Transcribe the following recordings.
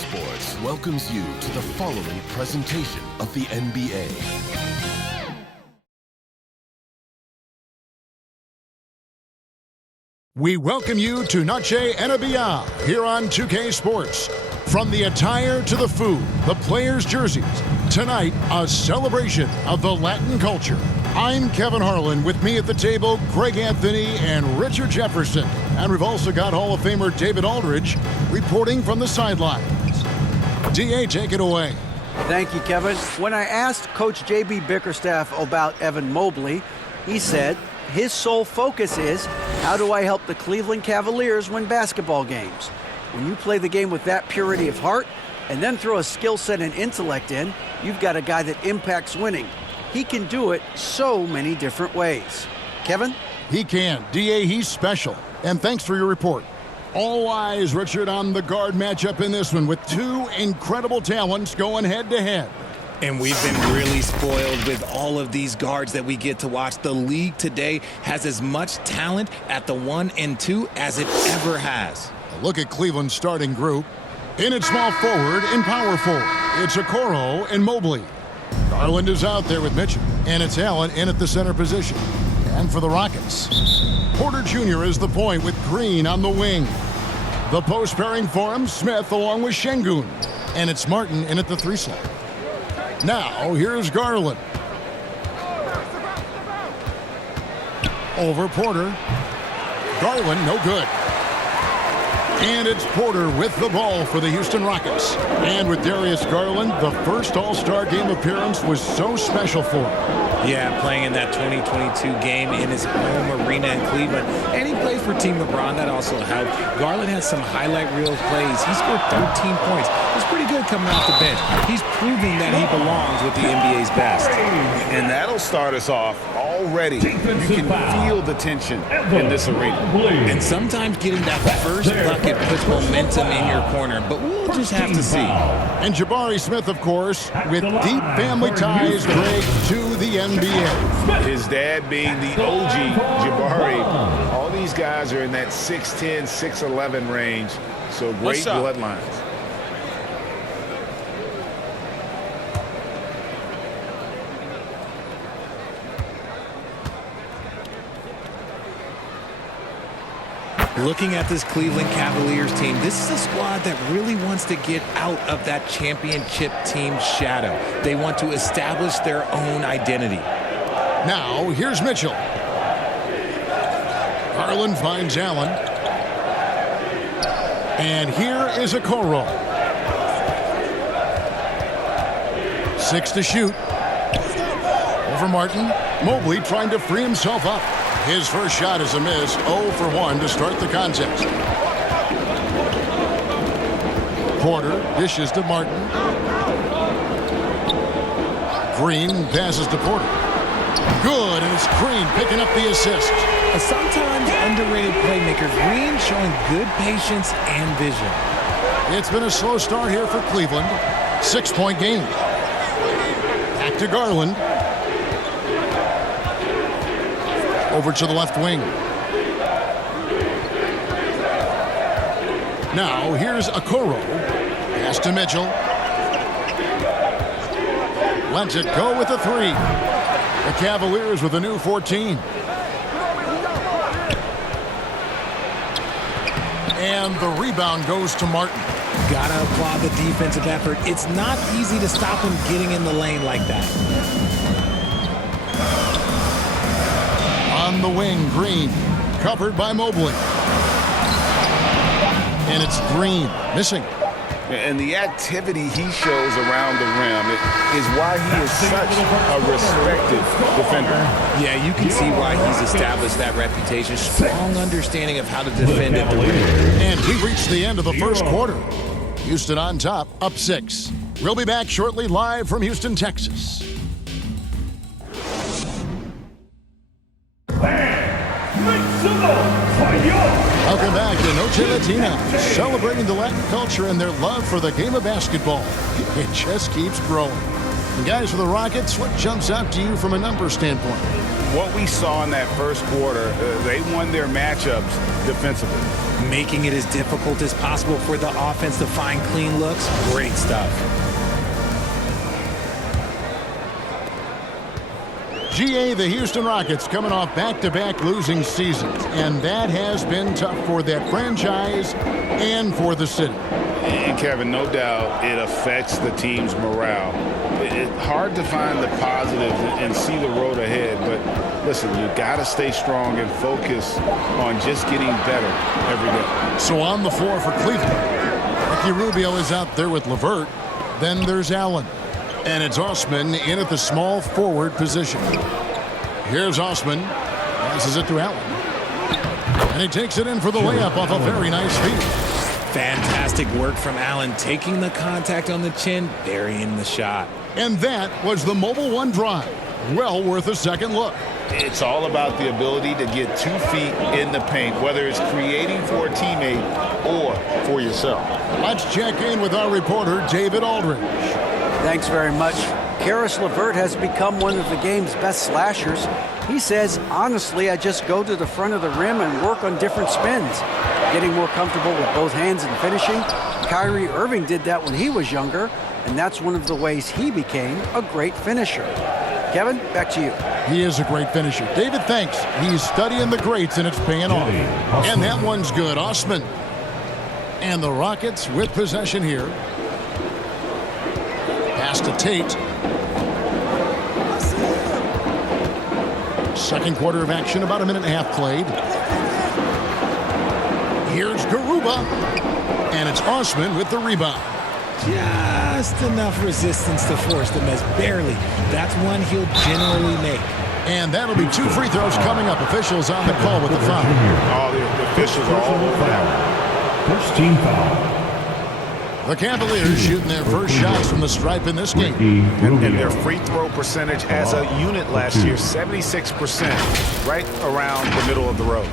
Sports welcomes you to the following presentation of the NBA. We welcome you to Noche NBA here on 2K Sports. From the attire to the food, the players' jerseys, tonight a celebration of the Latin culture. I'm Kevin Harlan. With me at the table, Greg Anthony and Richard Jefferson. And we've also got Hall of Famer David Aldridge reporting from the sidelines. DA, take it away. Thank you, Kevin. When I asked Coach J.B. Bickerstaff about Evan Mobley, he said his sole focus is, how do I help the Cleveland Cavaliers win basketball games? When you play the game with that purity of heart and then throw a skill set and intellect in, you've got a guy that impacts winning. He can do it so many different ways. Kevin? He can. DA, he's special. And thanks for your report. All eyes, Richard, on the guard matchup in this one with two incredible talents going head-to-head. And we've been really spoiled with all of these guards that we get to watch. The league today has as much talent at the 1 and 2 as it ever has. A look at Cleveland's starting group. In at small forward and power forward, it's Okoro and Mobley. Garland is out there with Mitchell, and it's Allen in at the center position. And for the Rockets, Porter Jr. is the point with Green on the wing. The post pairing for him, Smith along with Şengün. And it's Martin in at the 3 slot. Now, here's Garland. Over Porter. Garland, no good. And it's Porter with the ball for the Houston Rockets. And with Darius Garland, the first All-Star game appearance was so special for him. Yeah, playing in that 2022 game in his home arena in Cleveland. And he played for Team LeBron. That also helped. Garland had some highlight reel plays. He scored 13 points. It's pretty good coming off the bench. He's proving that he belongs with the NBA's best. And that'll start us off already. You can feel the tension in this arena. And sometimes getting that first bucket puts momentum in your corner, but we'll just have to see. And Jabari Smith, of course, with deep family ties, Greg, to the NBA. His dad being the OG Jabari. All these guys are in that 6'10", 6'11" range, so great bloodlines. Looking at this Cleveland Cavaliers team, this is a squad that really wants to get out of that championship team shadow. They want to establish their own identity. Now, here's Mitchell. Garland finds Allen. And here is Okoro. 6 to shoot. Over Martin. Mobley trying to free himself up. His first shot is a miss, 0 for 1 to start the contest. Porter dishes to Martin. Green passes to Porter. Good, and it's Green picking up the assist. A sometimes underrated playmaker, Green showing good patience and vision. It's been a slow start here for Cleveland. 6-point game. Back to Garland. Over to the left wing. Now, here's Okoro. Pass to Mitchell. Lets it go with the 3. The Cavaliers with a new 14. And the rebound goes to Martin. Gotta applaud the defensive effort. It's not easy to stop him getting in the lane like that. On the wing, Green, covered by Mobley. And it's Green, missing. And the activity he shows around the rim is why he is such a respected defender. Yeah, you can see why he's established that reputation. Strong understanding of how to defend at the rim. And we reached the end of the first quarter. Houston on top, up 6. We'll be back shortly, live from Houston, Texas. Welcome back to Noche Latina, celebrating the Latin culture and their love for the game of basketball. It just keeps growing. And guys, for the Rockets, what jumps out to you from a numbers standpoint? What we saw in that first quarter, they won their matchups defensively. making it as difficult as possible for the offense to find clean looks. Great stuff. GA, the Houston Rockets coming off back-to-back losing seasons, and that has been tough for that franchise and for the city. And Kevin, no doubt it affects the team's morale. It's hard to find the positives and see the road ahead, but listen, you got to stay strong and focus on just getting better every day. So on the floor for Cleveland, Ricky Rubio is out there with LeVert. Then there's Allen. And it's Osman in at the small forward position. Here's Osman. Passes it to Allen. And he takes it in for the layup off a very nice feed. Fantastic work from Allen, taking the contact on the chin, burying the shot. And that was the Mobile One drive. Well worth a second look. It's all about the ability to get 2 feet in the paint, whether it's creating for a teammate or for yourself. Let's check in with our reporter, David Aldridge. Thanks very much. Karis LeVert has become one of the game's best slashers. He says, honestly, I just go to the front of the rim and work on different spins, getting more comfortable with both hands and finishing. Kyrie Irving did that when he was younger, and that's one of the ways he became a great finisher. Kevin, back to you. He is a great finisher. David, thanks. He's studying the greats, and it's paying off. And that one's good. Osman. And the Rockets with possession here. Pass to Tate. Second quarter of action, about a minute and a half played. Here's Garuba. And it's Osman with the rebound. Just enough resistance to force the miss, barely. That's one he'll generally make. And that'll be 2 free throws coming up. Officials on the call with the foul. All the officials are all over that. First team foul. The Cavaliers shooting their first shots from the stripe in this game. And their free throw percentage as a unit last year, 76%, right around the middle of the road.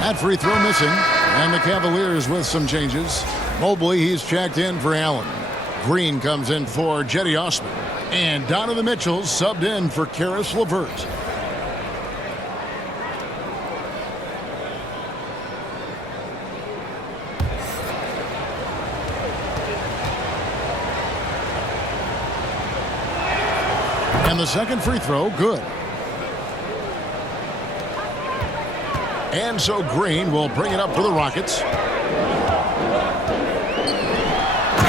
That free throw missing, and the Cavaliers with some changes. Mobley, he's checked in for Allen. Green comes in for Jetty Osman. And Donovan Mitchell subbed in for Karis LeVert. And the second free throw, good. And so Green will bring it up for the Rockets.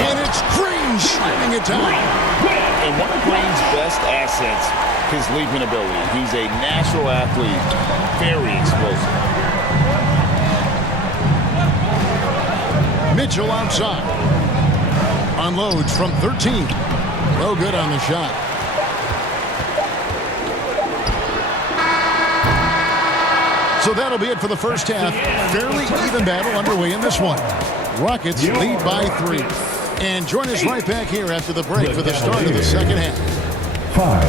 And it's Green slamming it down. And one of Green's best assets, his leaping ability. He's a natural athlete, very explosive. Mitchell outside. Unloads from 13. No good on the shot. So that'll be it for the first half. Fairly even battle underway in this one. Rockets lead by 3. And join us right back here after the break for the start of the second half. 5.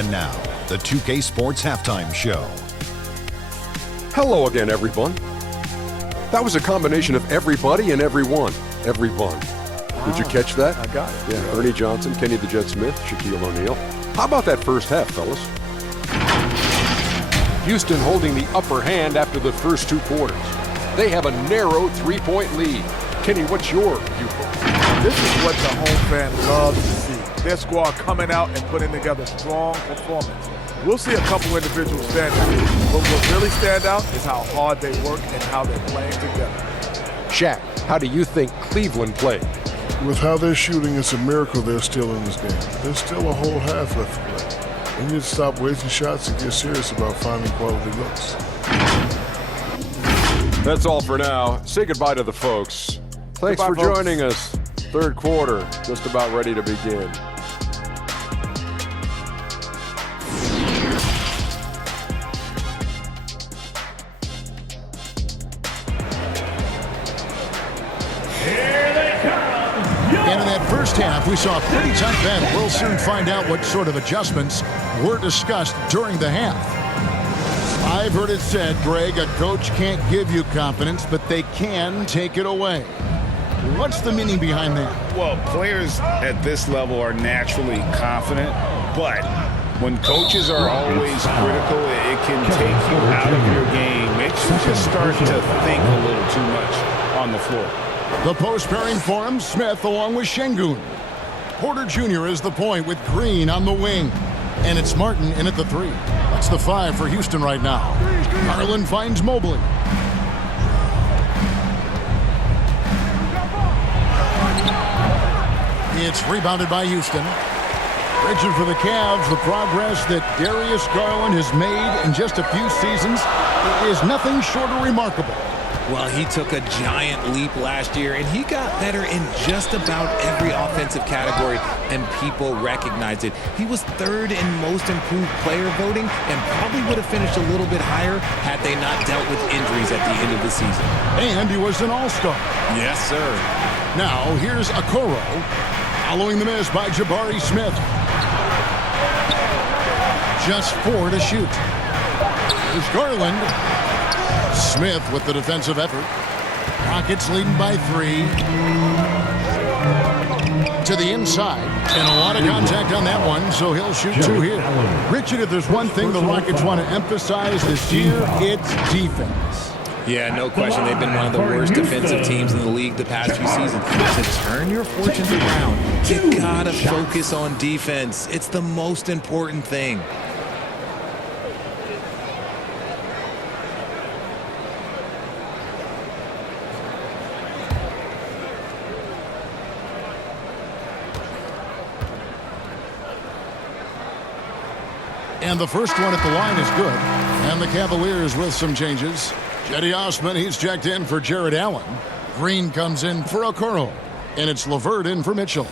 And now, the 2K Sports Halftime Show. Hello again, everyone. That was a combination of everybody and everyone. Everyone. Did you catch that? I got it. Yeah, Ernie Johnson, Kenny the Jet Smith, Shaquille O'Neal. How about that first half, fellas? Houston holding the upper hand after the first 2 quarters. They have a narrow 3-point lead. Kenny, what's your viewpoint? This is what the home fan loves to see. Their squad coming out and putting together strong performance. We'll see a couple individuals stand out, but what really stand out is how hard they work and how they're playing together. Shaq, how do you think Cleveland played? With how they're shooting, it's a miracle they're still in this game. There's still a whole half left to play. We need to stop wasting shots and get serious about finding quality looks. That's all for now. Say goodbye to the folks. Thanks Goodbye, for folks. joining us. Third quarter, just about ready to begin. And in that first first half, we saw a pretty tough battle. We'll soon find out what sort of adjustments were discussed during the half. I've heard it said, Greg, a coach can't give you confidence, but they can take it away. What's the meaning behind that? Well, players at this level are naturally confident, but when coaches are always critical, it can take you out of your game. Makes you just start to think a little too much on the floor. The post pairing for him, Smith along with Şengün. Porter Jr. is the point with Green on the wing. And it's Martin in at the 3. That's the 5 for Houston right now. Garland finds Mobley. It's rebounded by Houston. Richard for the Cavs, the progress that Darius Garland has made in just a few seasons is nothing short of remarkable. Well, he took a giant leap last year, and he got better in just about every offensive category, and people recognized it. He was 3rd in most improved player voting and probably would have finished a little bit higher had they not dealt with injuries at the end of the season. And he was an all-star. Yes, sir. Now, here's Okoro, following the miss by Jabari Smith. Just 4 to shoot. Here's Garland. Smith with the defensive effort. Rockets leading by 3. To the inside. And a lot of contact on that one, so he'll shoot 2 here. Richard, if there's one thing the Rockets want to emphasize this year, it's defense. Yeah, no question. They've been one of the worst defensive teams in the league the past few seasons. To turn your fortunes around, you gotta focus on defense. It's the most important thing. And the first one at the line is good. And the Cavaliers with some changes. Cedi Osman, he's checked in for Jared Allen. Green comes in for Okoro. And it's LeVert in for Mitchell.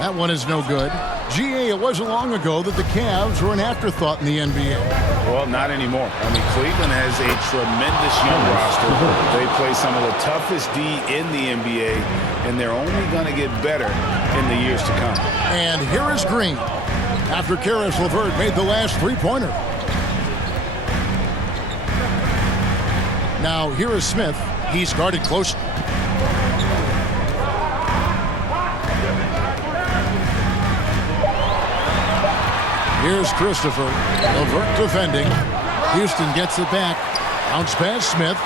That one is no good. GA, it wasn't long ago that the Cavs were an afterthought in the NBA. Well, not anymore. I mean, Cleveland has a tremendous young roster. They play some of the toughest D in the NBA, and they're only going to get better in the years to come. And here is Green, after Karis LeVert made the last 3-pointer. Now, here is Smith. He's guarded closely. Here's Christopher. LeVert defending. Houston gets it back. Bounce pass Smith.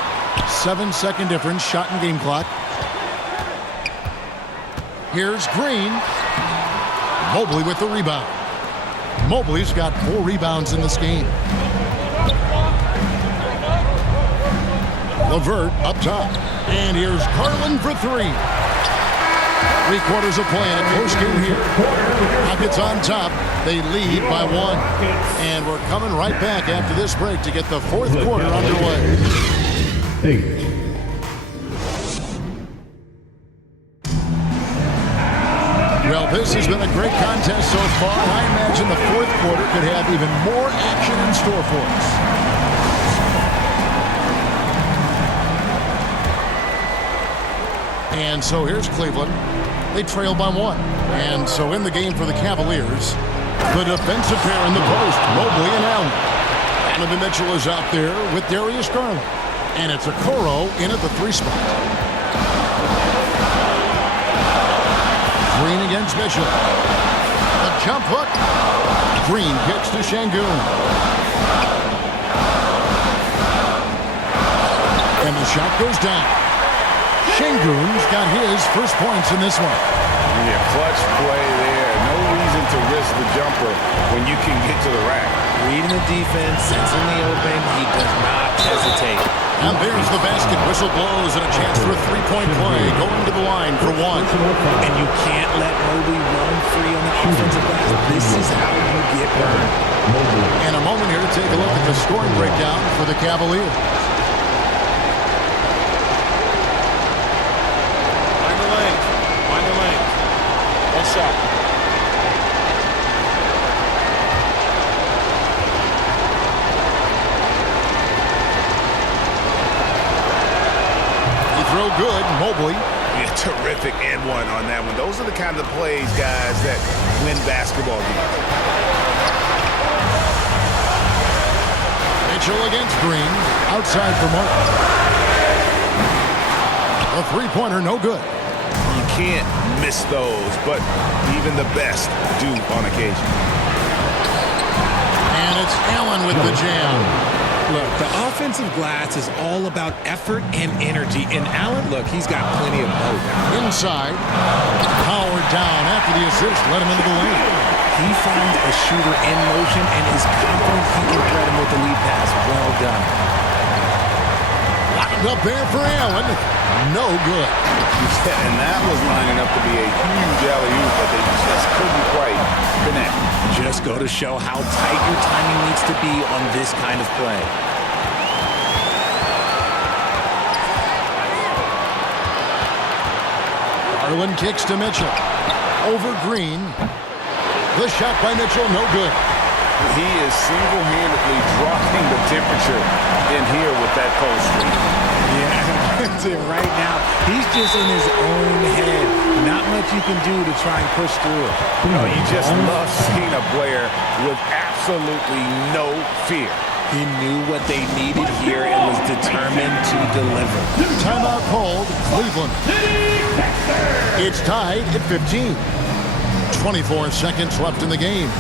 7-second difference. Shot and game clock. Here's Green. Mobley with the rebound. Mobley's got 4 rebounds in this game. LeVert up top. And here's Garland for 3. 3/4 of play in a close game here. Rockets on top. They lead by 1. And we're coming right back after this break to get the 4th quarter underway. 8. Well, this has been a great contest so far. I imagine the 4th quarter could have even more action in store for us. And so here's Cleveland. They trail by 1. And so in the game for the Cavaliers, the defensive pair in the post, Mobley and Allen. Donovan Mitchell is out there with Darius Garland. And it's Okoro in at the 3 spot. Green against Mitchell. A jump hook. Green kicks to Şengün. And the shot goes down. Şengün's got his first points in this one. Yeah, clutch play there. No reason to risk the jumper when you can get to the rack. Reading the defense, it's in the open. He does not hesitate. And there's the basket. Whistle blows and a chance for a 3-point play. Going to the line for 1. And you can't let Mobley run free on the offensive glass. This is how you get burned. And a moment here to take a look at the scoring breakdown for the Cavaliers. Find the lane. One shot. no good. Mobley. Yeah, terrific and one on that one. Those are the kind of plays, guys, that win basketball games. Mitchell against Green. Outside for Martin. A three-pointer, no good. You can't miss those, but even the best do on occasion. And it's Allen with the jam. Look, the offensive glass is all about effort and energy. And Allen, look, he's got plenty of both. Inside. Powered down after the assist. Let him into the lane. He found a shooter in motion and is confident he can thread him with the lead pass. Well done. Lined up there for Allen. No good. And that was lining up to be a huge alley-oop, but they just couldn't quite connect. Just go to show how tight your timing needs to be on this kind of play. Garland kicks to Mitchell. Over Green. The shot by Mitchell, no good. He is single-handedly dropping the temperature in here with that cold streak. Yeah, right now, he's just in his own head. Not much you can do to try and push through it. No, you just love seeing a player with absolutely no fear. He knew what they needed here and was determined to deliver. Timeout called, Cleveland. It's tied at 15. 24 seconds left in the game.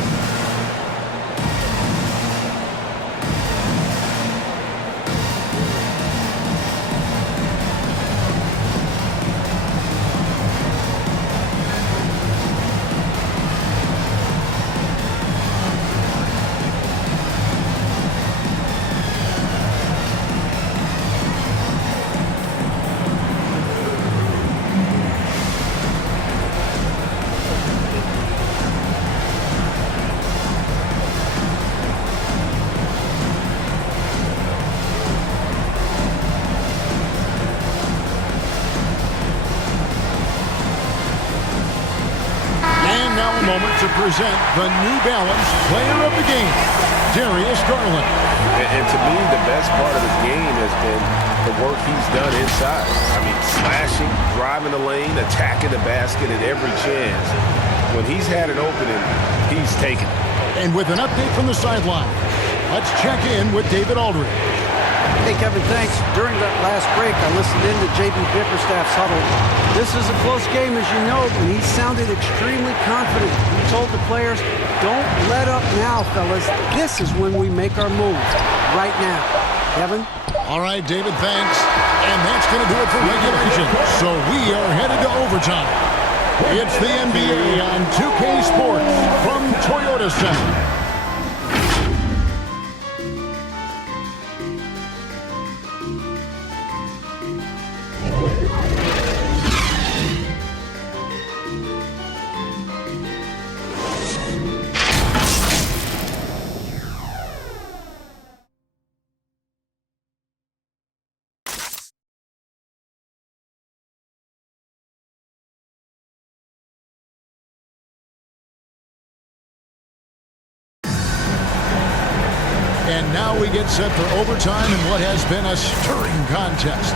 Moment to present the New Balance Player of the Game, Darius Garland. And to me, the best part of his game has been the work he's done inside. I mean, slashing, driving the lane, attacking the basket at every chance. When he's had an opening, he's taken it. And with an update from the sideline, let's check in with David Aldridge. Hey, Kevin, thanks. During that last break, I listened in to J.B. Bickerstaff's huddle. This is a close game, as you know, and he sounded extremely confident. He told the players, don't let up now, fellas. This is when we make our move, right now. Kevin? All right, David, thanks. And that's going to do it for regulation. So we are headed to overtime. It's the NBA on 2K Sports from Toyota Center. And now we get set for overtime in what has been a stirring contest.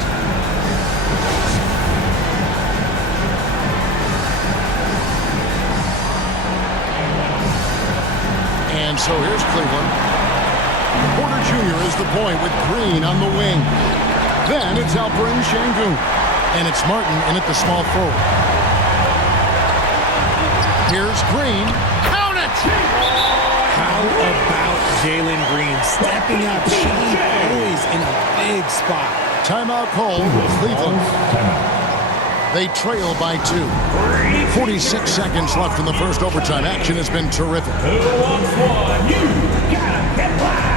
And so here's Cleveland. Porter Jr. is the point with Green on the wing. Then it's Alperen Şengün. And it's Martin in at the small forward. Here's Green. Count it! How about Jalen Green stepping up, shooting always in a big spot? Timeout called, Cleveland. They trail by 2. 46 seconds left in the first overtime. Action has been terrific. Who wants one? You gotta get loud!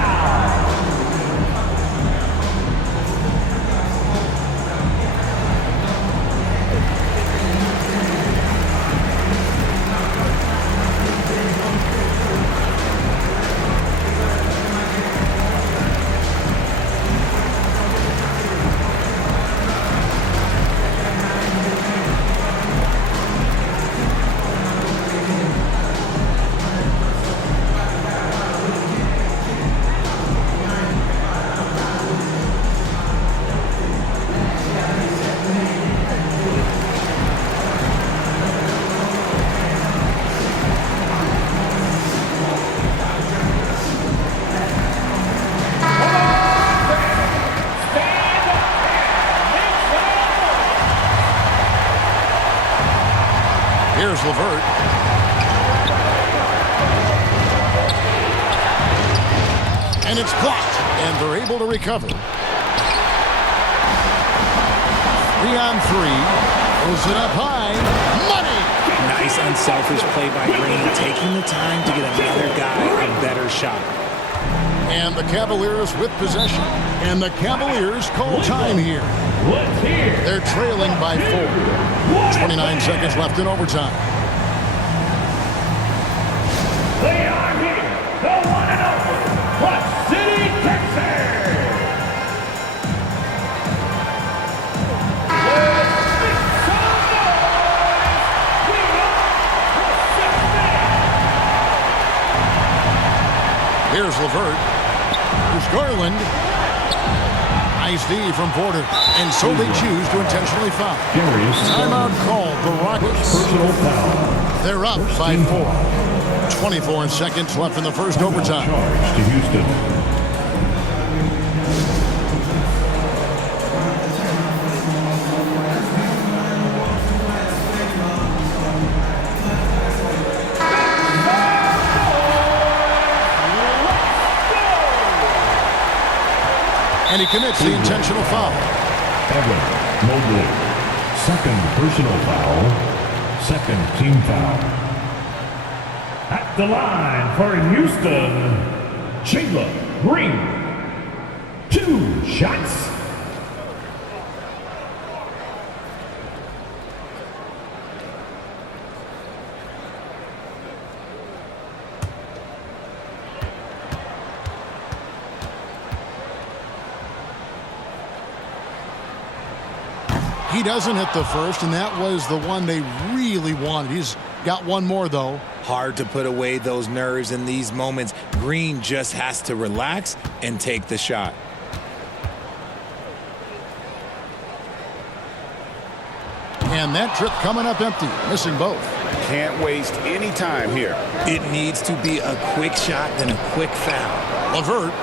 Here's LeVert. And it's blocked, and they're able to recover. 3 on 3. Throws it up high. Money! Nice unselfish play by Green, taking the time to get another guy a better shot. And the Cavaliers with possession. And the Cavaliers call time here. Let's hear. They're trailing by 4. 29 seconds left in overtime. They are here. The one and only Clutch City, Texas. Let's make some noise. We are the 6 man. Here's LeVert. Here's Garland. Nice D from Porter. And so they choose to intentionally foul. Timeout called. The Rockets. Personal foul. They're up by 4. 24 seconds left in the first overtime. Charge to Houston. And he commits the intentional foul. Evan Mobley. Second personal foul. Second team foul. At the line for Houston, Jalen Green. 2 shots. He doesn't hit the first, and that was the one they really wanted. He's got one more, though. Hard to put away those nerves in these moments. Green just has to relax and take the shot. And that trip coming up empty, missing both. Can't waste any time here. It needs to be a quick shot and a quick foul. LeVert.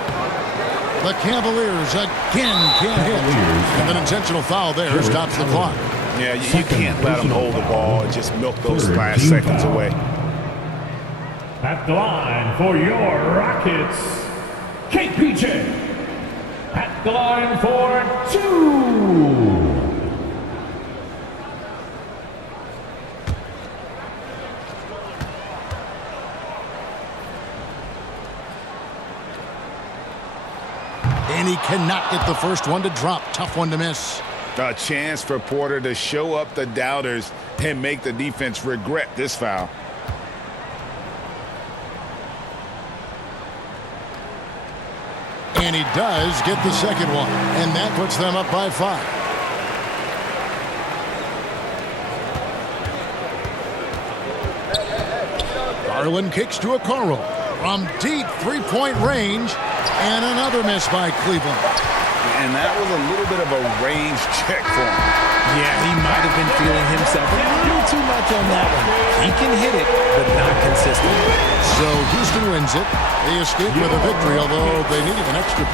The Cavaliers again can't hit. And an intentional foul there stops the clock. Yeah, you can't let them hold the ball and just milk those last seconds away. At the line for your Rockets, KPJ. At the line for 2. And he cannot get the first one to drop. Tough one to miss. A chance for Porter to show up the doubters and make the defense regret this foul. And he does get the second one. And that puts them up by 5. Garland kicks to Okoro. From deep three-point range. And another miss by Cleveland. And that was a little bit of a range check for him. Yeah, he might have been feeling himself a little too much on that one. He can hit it, but not consistently. So Houston wins it. They escape with a victory, although they needed an extra